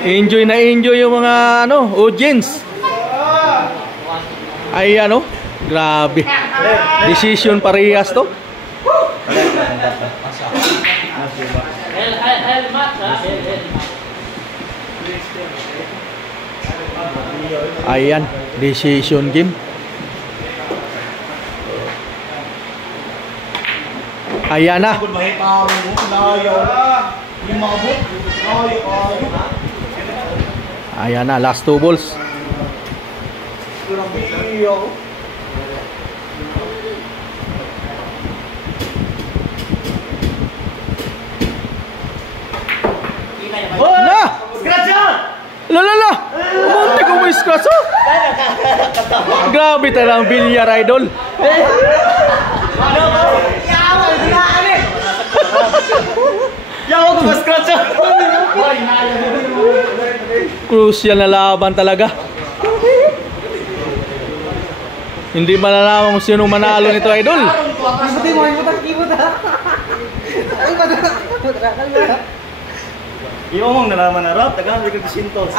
Enjoy na enjoy yung mga audience. Ay grabe. Decision parehas to. Ayan, decision game. Ayan na. Ayan na, last 2 balls. Na! Lala! Umunti ko mo scratch oh! Grabe talagang bilyar idol. Yawa ko ba scratch oh! Crucial na laban talaga. Hindi malalaman mo sino manalo nito idol. Iyo mong nalaman na rap, tagang likod sintos.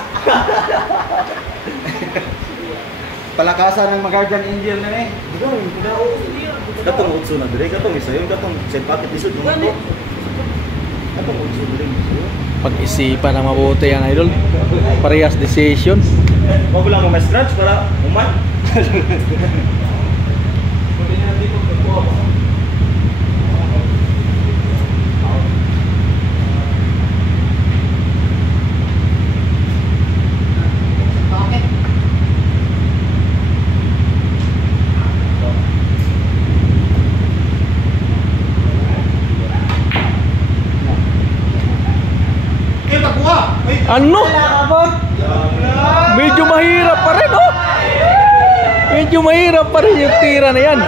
Palakasan ng Magardian Angel na eh. Katong utso na dire, katong isa yun, katong side pocket isod yung ito. Katong utso dire. Pag-isipan na mabuti yan idol. Parehas decision. Wag lang mo ma-scratch para umat. Ano? Medyo mahirap pa rin oh. Medyo mahirap pa rin yung tira na yan.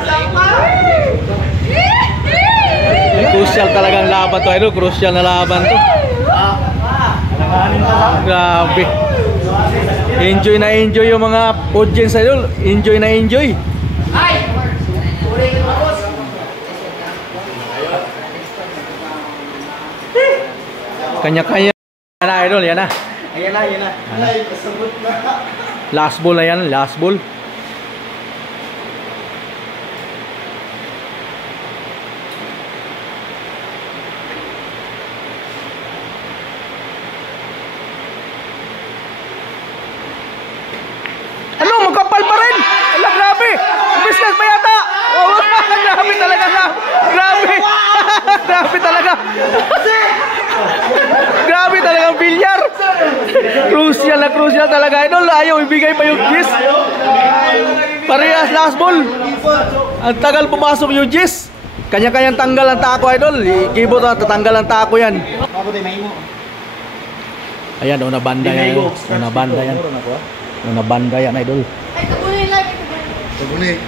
Crucial talagang laban to idol. Crucial na laban to. Grabe. Enjoy na enjoy yung mga audience idol. Enjoy na enjoy. Kanya-kanya na idol, yan na. Ayan na, ayan na. Alay, pasabot na. Last ball na yan, last ball. Ano, magkapal pa rin. Ala, grabe. Business pa yata. Oh, grabe talaga na. Grabe. Grabe talaga. Grabe talaga ang bilyar. Crucial talaga idol. Ayaw ibigay pa yung gis. Parehas last ball. Ang tagal pumasok yung gis. Kanya-kanyang tanggal ang tako idol. Ikibot na tatanggal ang tako yan. Ayan, una banda yan. Una banda yan. Una banda yan idol.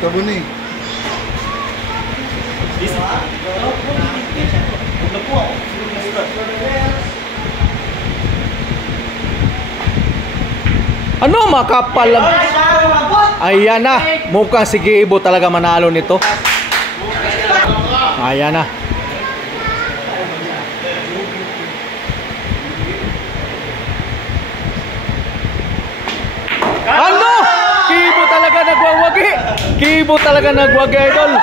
Tabuni. Ano makapal lang. Ayan na. Mukhang si Gibo talaga manalo nito. Ayan na. Ano? Gibo talaga nagwawagi. Gibo talaga nagwagi idol.